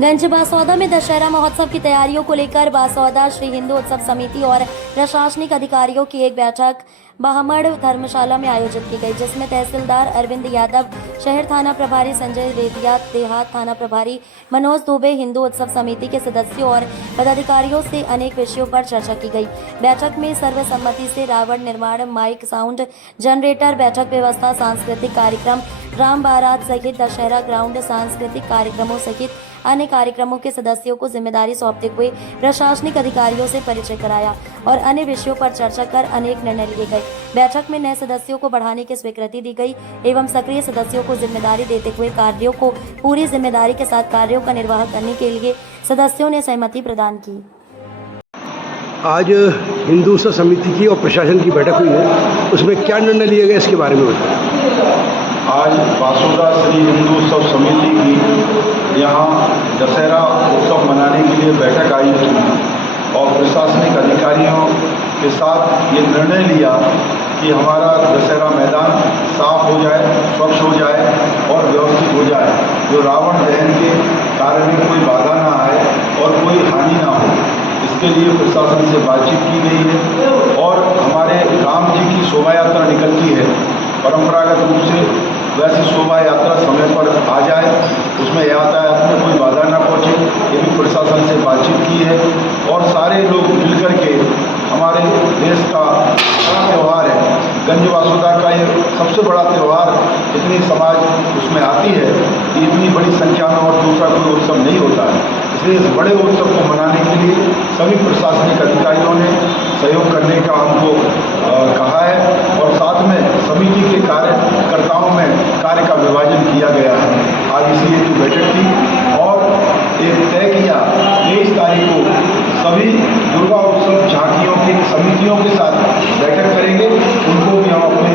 गंज बासौदा में दशहरा महोत्सव की तैयारियों को लेकर बासौदा श्री हिंदू उत्सव समिति और प्रशासनिक अधिकारियों की एक बैठक बाहमड़ धर्मशाला में आयोजित की गई, जिसमें तहसीलदार अरविंद यादव, शहर थाना प्रभारी संजय रेतिया, देहात थाना प्रभारी मनोज दुबे, हिंदू उत्सव समिति के सदस्यों और पदाधिकारियों से अनेक विषयों पर चर्चा की गई। बैठक में सर्वसम्मति से रावण निर्माण, माइक, साउंड, जनरेटर, बैठक व्यवस्था, सांस्कृतिक कार्यक्रम, राम बारात सहित दशहरा ग्राउंड, सांस्कृतिक कार्यक्रमों सहित अन्य कार्यक्रमों के सदस्यों को जिम्मेदारी सौंपते हुए प्रशासनिक अधिकारियों से परिचय कराया और अन्य विषयों पर चर्चा कर अनेक निर्णय लिए गए। बैठक में नए सदस्यों को बढ़ाने की स्वीकृति दी गई एवं सक्रिय सदस्यों को जिम्मेदारी देते हुए कार्यों को पूरी जिम्मेदारी के साथ कार्यों का निर्वाह करने के लिए सदस्यों ने सहमति प्रदान की। आज हिंदू उत्सव समिति की और प्रशासन की बैठक हुई है, उसमें क्या निर्णय लिए गए इसके बारे में बताएं। आज बासौदा श्री हिंदू उत्सव समिति की यहाँ दशहरा उत्सव मनाने के लिए बैठक आयोजित हुई और प्रशासनिक अधिकारियों के साथ ये निर्णय लिया कि हमारा दशहरा मैदान साफ हो जाए, स्वच्छ हो जाए और व्यवस्थित हो जाए, जो रावण दहन के कार्य में कोई बाधा ना आए और कोई हानि ना हो। इसके लिए प्रशासन से बातचीत की गई है और हमारे राम जी की शोभा यात्रा निकलती है, परंपरागत रूप से वैसे शोभा यात्रा समय पर आ जाए, उसमें यातायात में कोई बाधा ना पहुँचे, ये भी प्रशासन से बातचीत की है और सारे लोग मिलकर के हमारे देश का बड़ा त्यौहार है, गंज बासौदा का ये सबसे बड़ा त्यौहार, इतनी समाज उसमें आती है, इतनी बड़ी संख्या में और दूसरा कोई उत्सव नहीं होता है। इसलिए इस बड़े उत्सव को मनाने के लिए सभी प्रशासनिक अधिकारियों ने सहयोग करने का हमको कहा है और साथ में समिति के कार्यकर्ताओं में कार्य का विभाजन किया गया है। आज इसीलिए की बैठक थी और एक तय किया 23 तारीख को सभी दुर्गा उत्सव झांकियों की समितियों के साथ बैठक करेंगे, उनको भी हम अपने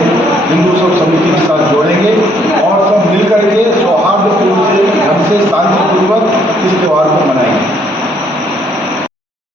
हिंदू उत्सव समिति के साथ जोड़ेंगे और सब मिलकर के सौहार्दपूर्ण ढंग से शांतिपूर्वक इस त्यौहार को मनाएंगे।